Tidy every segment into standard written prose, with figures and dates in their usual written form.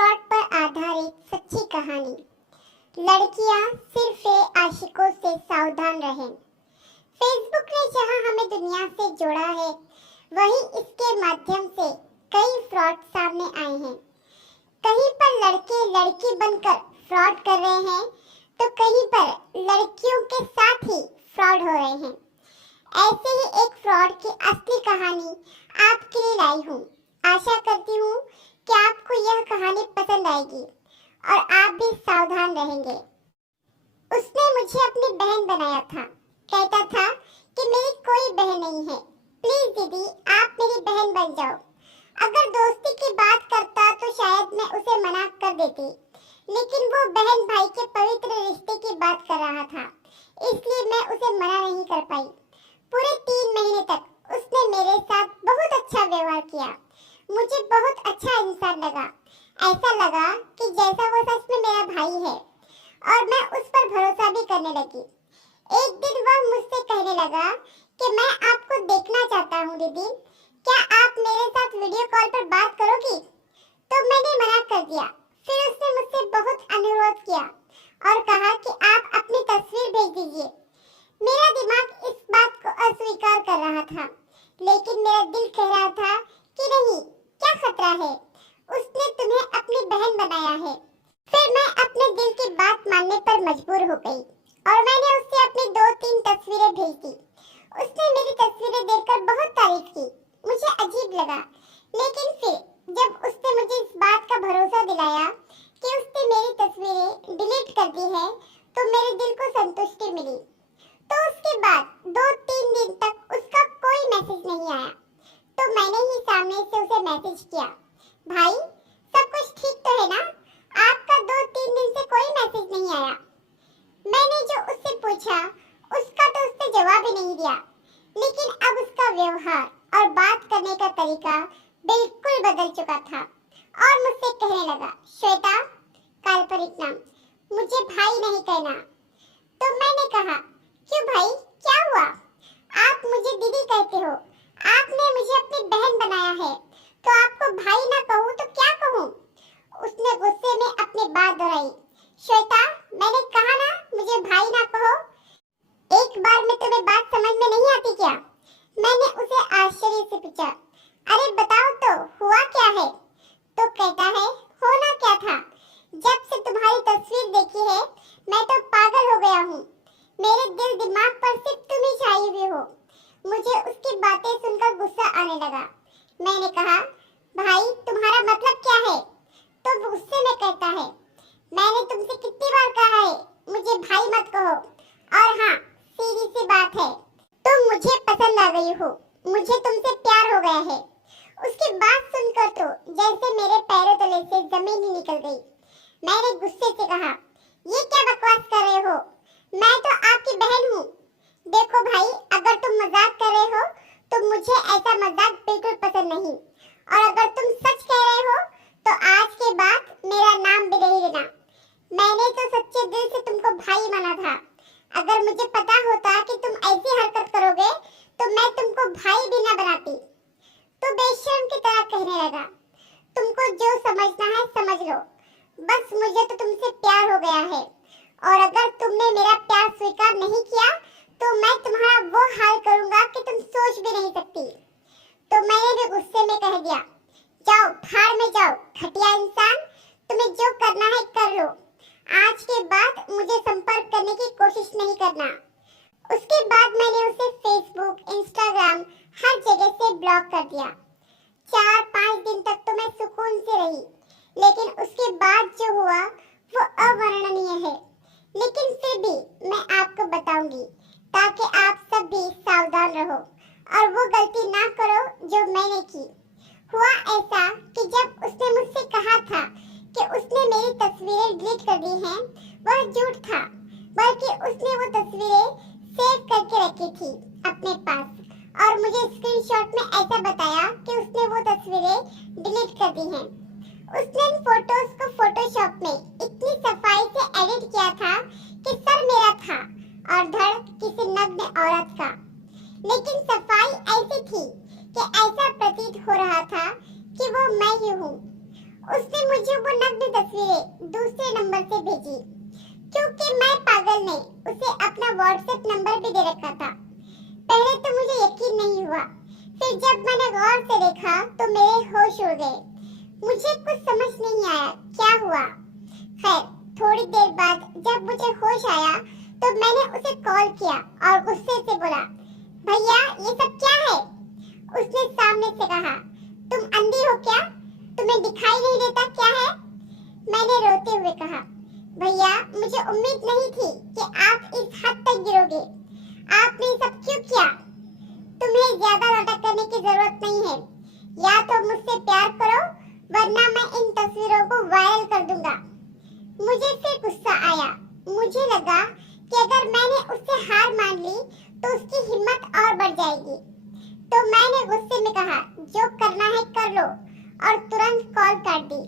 Fraud पर आधारित सच्ची कहानी। लड़कियां सिर्फ आशिकों से सावधान रहें। फेसबुक ने जहां हमें दुनिया से जोड़ा है, वहीं इसके माध्यम से कई फ्रॉड सामने आए हैं। कहीं पर लड़के लड़की बनकर फ्रॉड कर रहे हैं, तो कहीं पर लड़कियों के साथ ही फ्रॉड हो रहे हैं। ऐसे ही एक फ्रॉड की असली कहानी आपके लिए लाई हूँ। आशा करती हूँ कि आपको यह कहानी पसंद आएगी और आप भी सावधान रहेंगे। उसने मुझे अपनी बहन बनाया था। कहता था कि मेरी कोई बहन नहीं है, प्लीज दीदी आप मेरी बहन बन जाओ। अगर दोस्ती की बात करता तो शायद मैं उसे मना कर देती, लेकिन वो बहन भाई के पवित्र रिश्ते की बात कर रहा था, इसलिए मैं उसे मना नहीं कर पाई। पूरे 3 महीने तक उसने मेरे साथ बहुत अच्छा व्यवहार किया। मुझे बहुत अच्छा इंसान लगा। ऐसा लगा कि जैसा वो सच में मेरा भाई है, और मैं उस पर भरोसा भी करने लगी। एक दिन वह मुझसे कहने लगा कि मैं आपको देखना चाहता हूँ दीदी, क्या आप मेरे साथ वीडियो कॉल पर बात करोगी? तो मैंने मना कर दिया। फिर उसने मुझसे बहुत अनुरोध किया और कहा कि आप अपनी तस्वीर भेज दीजिए। मेरा दिमाग इस बात को अस्वीकार कर रहा था, लेकिन मेरा दिल कह रहा था कि नहीं, क्या खतरा है, उसने तुम्हें अपनी बहन बनाया है। फिर मैं अपने दिल की बात मानने पर मजबूर हो गई और मैंने उससे अपनी 2-3 तस्वीरें भेज दी। उसने मेरी तस्वीरें देखकर बहुत तारीफ की। मुझे अजीब लगा, लेकिन फिर जब उसने मुझे इस बात का भरोसा दिलाया कि उसने मेरी तस्वीरें डिलीट कर दी है, तो मेरे दिल को संतुष्टि मिली। तो उसके बाद 2-3 दिन तक उसका कोई मैसेज नहीं आया। तो मैंने ही सामने से उसे मैसेज किया, भाई सब कुछ ठीक तो है ना? आपका 2-3 दिन से कोई मैसेज नहीं आया। मैंने जो उससे पूछा उसका तो उसने जवाब ही नहीं दिया, लेकिन अब उसका व्यवहार और बात करने का तरीका बिल्कुल बदल चुका था और मुझसे कहने लगा, श्वेता, काल्पनिक नाम, मुझे भाई नहीं कहना। तो मैंने कहा, क्यों भाई, क्या हुआ? आप मुझे दीदी कहते हो, आपने मुझे अपनी बहन बनाया है, तो आपको भाई ना कहूँ तो क्या कहूँ? उसने गुस्से में अपनी बात दोहराई, श्वेता, मैंने कहा ना मुझे भाई ना कहो। एक बार में तुम्हें बात समझ में नहीं आती क्या? मैंने उसे आश्चर्य से पूछा, अरे बताओ तो हुआ क्या है? तो कहता है, होना क्या था, जब से तुम्हारी तस्वीर देखी है मैं तो पागल हो गया हूँ। मेरे दिल दिमाग पर सिर्फ तुम ही छाई हुई हो। मुझे उसकी बातें सुनकर गुस्सा आने लगा। मैंने कहा, भाई तुम्हारा मतलब क्या है? तो गुस्से में कहता है, मैंने तुमसे कितनी बार कहा है मुझे भाई मत कहो, और हाँ, सीधी सी बात है, तुम मुझे पसंद आ गई हो, मुझे तुमसे प्यार हो गया है। उसकी बात सुनकर तो जैसे मेरे पैरों तले से जमीन ही निकल गई। मैंने गुस्से से कहा, ये क्या बकवास कर रहे हो, मैं तो आपकी बहन हूँ। देखो भाई, अगर तुम मजाक कर रहे हो तो मुझे ऐसा मजाक बिल्कुल पसंद नहीं, और अगर तुम सच कह रहे हो तो आज के बाद मेरा नाम भी नहीं लेना। मैंने तो सच्चे दिल से तुमको भाई माना था। अगर मुझे पता होता कि तुम ऐसी हरकत करोगे तो मैं तुमको भाई भी ना बनाती। तो बेशर्म की तरह कहने लगा, तुमको जो समझना है समझ लो, बस मुझे तो तुमसे प्यार हो गया है, और अगर तुमने मेरा प्यार स्वीकार नहीं किया तो मैं तुम्हारा वो हाल करूंगा कि तुम सोच भी नहीं सकती। तो मैंने भी गुस्से में कह दिया, जाओ भाड़ में जाओ, घटिया इंसान, तुम्हें जो करना है कर लो। आज के बाद मुझे संपर्क करने की कोशिश नहीं करना। उसके बाद मैंने उसे फेसबुक, इंस्टाग्राम हर जगह से ब्लॉक कर दिया। 4-5 दिन तक तो मैं सुकून से रही, लेकिन उसके बाद जो हुआ वो अवर्णनीय है। लेकिन फिर भी मैं आपको बताऊंगी, ताकि आप सब भी सावधान रहो और वो गलती ना करो जो मैंने की। हुआ ऐसा कि जब उसने मुझसे कहा था कि उसने मेरी तस्वीरें डिलीट कर दी हैं, वह झूठ था, बल्कि उसने वो तस्वीरें सेव करके रखी थी अपने पास, और मुझे स्क्रीनशॉट में ऐसा बताया कि उसने वो तस्वीरें डिलीट कर दी हैं। उसने इन फोटोज को फोटोशॉप में इतनी सफाई से एडिट किया था कि सर मेरा था और धड़ किसी नग्न औरत का। लेकिन सफाई ऐसी थी कि ऐसा प्रतीत हो रहा था कि वो मैं ही हूँ। उसने मुझे वो नग्न तस्वीरें दूसरे नंबर से भेजी क्योंकि मैं पागल ने उसे अपना व्हाट्सएप नंबर भी दे रखा था। पहले तो मुझे यकीन नहीं हुआ, फिर जब मैंने गौर से देखा तो मेरे होश उड़ गए। मुझे कुछ समझ नहीं आया क्या हुआ। खैर थोड़ी देर बाद जब मुझे होश आया तो मैंने उसे कॉल किया और गुस्से से बोला, भैया ये सब क्या है? उसने सामने से कहा, तुम अंधी हो क्या? तुम्हें दिखाई नहीं देता क्या है? मैंने रोते हुए कहा, भैया मुझे उम्मीद नहीं थी कि आप इस हद तक गिरोगे। आपने सब क्यों किया? तुम्हें ज्यादा नाटक करने की जरूरत नहीं है। या तो मुझसे प्यार करो वरना मैं इन तस्वीरों को वायरल कर दूंगा। मुझे फिर गुस्सा आया। मुझे लगा कि अगर मैंने उससे हार मान ली तो उसकी हिम्मत और बढ़ जाएगी। तो मैंने गुस्से में कहा, जो करना है कर लो, और तुरंत कॉल काट दी।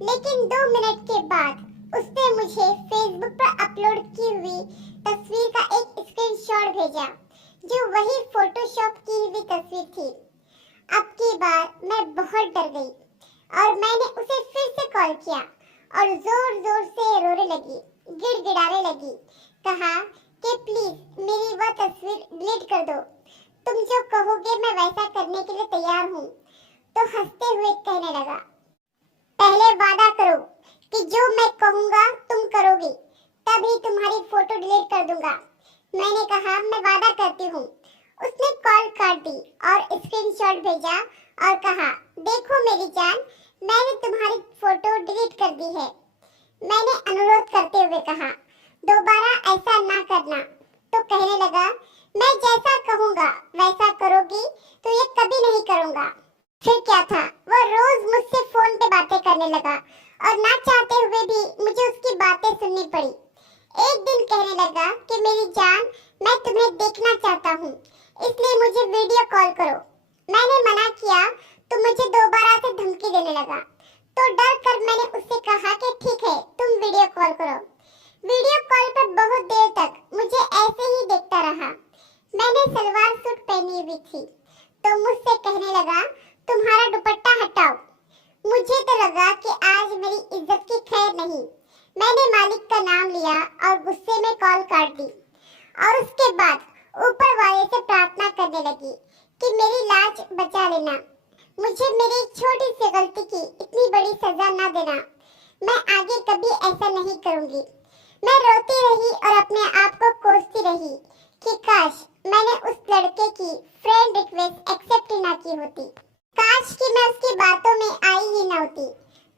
लेकिन 2 मिनट के बाद उसने मुझे फेसबुक पर अपलोड की हुई तस्वीर का एक स्क्रीनशॉट भेजा, जो वही फोटोशॉप की हुई तस्वीर थी। अब की बार मैं बहुत डर गई और मैंने उसे फिर से कॉल किया और जोर जोर से रोने लगी, गिड़गिड़ाने लगी। कहा कि प्लीज मेरी वह तस्वीर डिलीट कर दो। तुम जो कहोगे मैं वैसा करने के लिए तैयार हूँ। तो हंसते हुए कहने लगा, पहले वादा करो कि जो मैं कहूँगा तुम करोगी, तभी तुम्हारी फोटो डिलीट कर दूंगा। मैंने कहा मैं वादा करती हूँ। उसने कॉल काट दी और स्क्रीनशॉट भेजा और कहा, देखो मेरी जान, मैंने तुम्हारी फोटो डिलीट कर दी है। मैंने अनुरोध करते हुए कहा, दोबारा ऐसा ना करना। तो कहने लगा, मैं जैसा कहूँगा वैसा करोगी तो ये कभी नहीं करूँगा। फिर क्या था, वह रोज मुझसे फोन पे बातें करने लगा और ना चाहते हुए भी मुझे उसकी बातें सुननी पड़ी। एक दिन कहने लगा कि मेरी जान, मैं तुम्हें देखना चाहता हूँ, इसलिए मुझे वीडियो कॉल करो। मैंने मना किया तो मुझे दोबारा से धमकी देने लगा। तो डर कर मैंने उससे कहा कि ठीक है, तुम वीडियो कॉल करो। वीडियो कॉल पर बहुत देर तक मुझे ऐसे ही देखता रहा। मैंने सलवार सूट पहनी हुई थी तो मुझसे कहने लगा, तुम्हारा दुपट्टा हटाओ। मुझे तो लगा कि आज मेरी इज्जत की खैर नहीं। मैंने मालिक का नाम लिया और गुस्से में कॉल काट दी और उसके बाद ऊपर वाले से प्रार्थना करने लगी कि मेरी लाज बचा लेना। मुझे मेरी एक छोटी सी गलती की इतनी बड़ी सजा ना देना। मैं आगे कभी ऐसा नहीं करूंगी। मैं रोती रही और अपने आप को कोसती रही कि काश मैंने उस लड़के की फ्रेंड रिक्वेस्ट एक्सेप्ट ही ना की होती। काश कि मैं उसकी बातों में आई ही ना होती।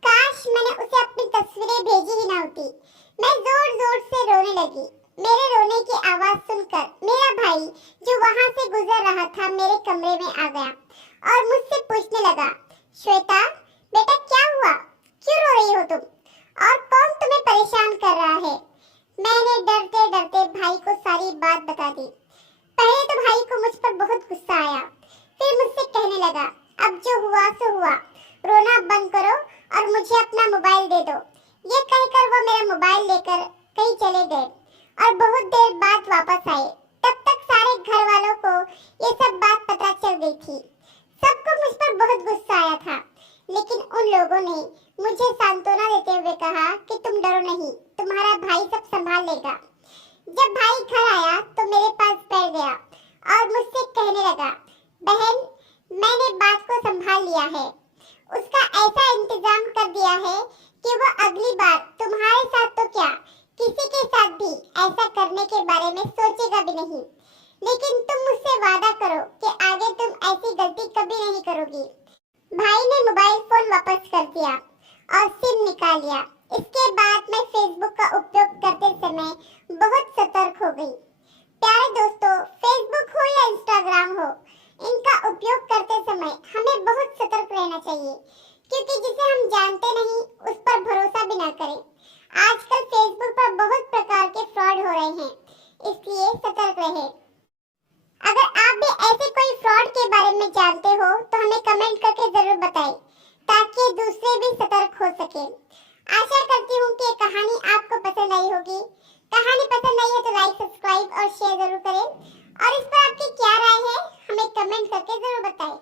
काश मैंने उसे अपनी तस्वीरें भेजी ही ना होती। मैं जोर जोर से रोने लगी। मेरे रोने की आवाज सुनकर मेरा भाई जो वहां से गुजर रहा था मेरे कमरे में आ गया और मुझसे पूछने लगा, श्वेता बेटा क्या हुआ, क्यों रो रही हो तुम, और कौन तुम्हें परेशान कर रहा है? मैंने डरते डरते भाई को सारी बात बता दी। पहले तो भाई को मुझ पर बहुत गुस्सा आया, फिर मुझसे कहने लगा, अब जो हुआ सो हुआ, रोना बंद करो और मुझे अपना मोबाइल दे दो। ये कहकर वो मेरा मोबाइल लेकर कहीं चले गए और बहुत देर बाद वापस आए। तब तक सारे घर वालों को ये सब बात पता चल गई थी। सबको मुझ पर बहुत गुस्सा आया था, लेकिन उन लोगों ने मुझे सांत्वना देते हुए कहा कि तुम डरो नहीं, तुम्हारा भाई सब संभाल लेगा। जब भाई घर आया तो मेरे पास बैठ गया और मुझसे कहने लगा, बहन मैंने बात को संभाल लिया है। उसका ऐसा इंतजाम कर दिया है कि वो अगली बार तुम्हारे साथ तो क्या किसी के साथ भी ऐसा करने के बारे में सोचेगा भी नहीं। लेकिन तुम मुझसे वादा करो कि आगे तुम ऐसी गलती कभी नहीं करोगी। भाई ने मोबाइल फोन वापस कर दिया और सिम निकाल लिया। इसके बाद मैं फेसबुक का उपयोग करते समय बहुत सतर्क हो गई। प्यारे दोस्तों, फेसबुक हो या इंस्टाग्राम हो, इनका उपयोग करते समय हमें बहुत सतर्क रहना चाहिए, क्योंकि जिसे हम जानते नहीं उस पर भरोसा भी ना करें। आजकल फेसबुक पर बहुत प्रकार के फ्रॉड हो रहे हैं, इसलिए सतर्क रहें। अगर आप भी ऐसे कोई फ्रॉड के बारे में जानते हो तो हमें कमेंट करके जरूर बताएं, ताकि दूसरे भी सतर्क हो सके। आशा करती हूँ कि ये कहानी आपको पसंद आई होगी। कहानी पसंद आई है तो लाइक, सब्सक्राइब और शेयर जरूर करें, और इस पर आपकी क्या राय है हमें कमेंट करके जरूर बताएं।